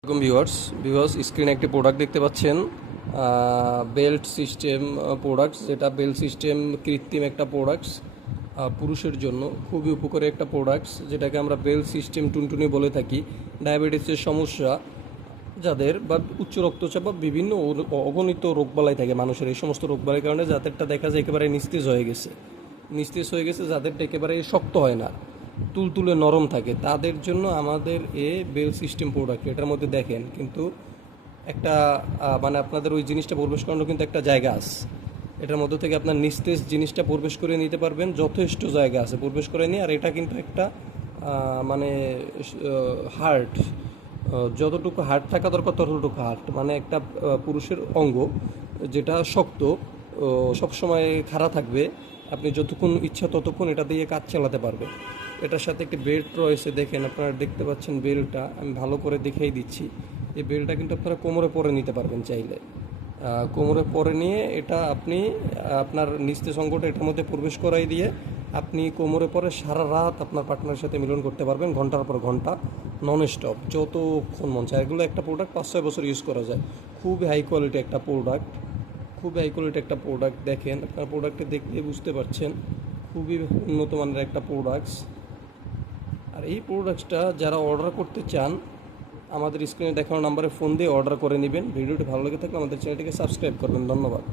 আসসালামাইকুম viewers viewers স্ক্রিনে একটি প্রোডাক্ট দেখতে পাচ্ছেন। বেল্ট সিস্টেম প্রোডাক্টস যেটা বেল্ট সিস্টেম কৃত্রিম একটা প্রোডাক্টস পুরুষের জন্য খুবই উপকারী একটা প্রোডাক্টস যেটাকে আমরা বেল্ট সিস্টেম টুনটুনি বলে থাকি। ডায়াবেটিসের সমস্যা যাদের বা উচ্চ রক্তচাপ বা বিভিন্ন অগণিত রোগবালাই থাকে মানুষের, এই সমস্ত রোগবালাইয়ের কারণে যাদেরটা দেখা যায় একেবারে নিস্তেজ হয়ে গেছে। নিস্তেজ হয়ে গেছে, যাদেরটা একেবারে শক্ত হয় না। তুলতুলে নরম থাকে। তাদের জন্য আমাদের এ বেল সিস্টেম প্রোডাক্ট এটার মধ্যে দেখেন কিন্তু একটা মানে আপনাদের ওই জিনিসটা প্রবেশ করানোর কিন্তু একটা জায়গা আছে। এটার মধ্যে থেকে আপনার নিস্তেজ জিনিসটা প্রবেশ করে নিতে পারবেন, যথেষ্ট জায়গা আছে প্রবেশ করে নিয়ে। আর এটা কিন্তু একটা মানে হার্ট যতটুকু হার্ট থাকা দরকার ততটুকু হার্ট মানে একটা পুরুষের অঙ্গ যেটা শক্ত সবসময় খাড়া থাকবে। আপনি যতক্ষণ ইচ্ছা ততক্ষণ এটা দিয়ে কাজ চালাতে পারবেন এটার সাথে একটি বেল্ট রয়েছে, দেখেন আপনারা দেখতে পাচ্ছেন বেল্টটা, আমি ভালো করে দেখেই দিচ্ছি। এই বেল্টটা কিন্তু আপনারা কোমরে পরে নিতে পারবেন চাইলে। কোমরে পরে নিয়ে এটা আপনি আপনার নিস্তে সংকটে এটার মধ্যে প্রবেশ করাই দিয়ে আপনি কোমরে পরে সারা রাত আপনার পার্টনারের সাথে মিলন করতে পারবেন, ঘণ্টার পর ঘণ্টা নন স্টপ যতক্ষণ মন চায়। এগুলো একটা প্রোডাক্ট পাঁচ ছয় বছর ইউজ করা যায়। খুবই হাই কোয়ালিটি একটা প্রোডাক্ট খুবই হাই কোয়ালিটি একটা প্রোডাক্ট দেখেন। আপনার প্রোডাক্টটা দেখলে বুঝতে পারছেন, খুবই উন্নত মানের একটা প্রোডাক্টস আর এই প্রোডাক্টসটা যারা অর্ডার করতে চান, আমাদের স্ক্রিনে দেখানো নাম্বারে ফোন দিয়ে অর্ডার করে নেবেন। ভিডিওটি ভালো লেগে থাকলে আমাদের চ্যানেলটিকে সাবস্ক্রাইব করবেন। ধন্যবাদ।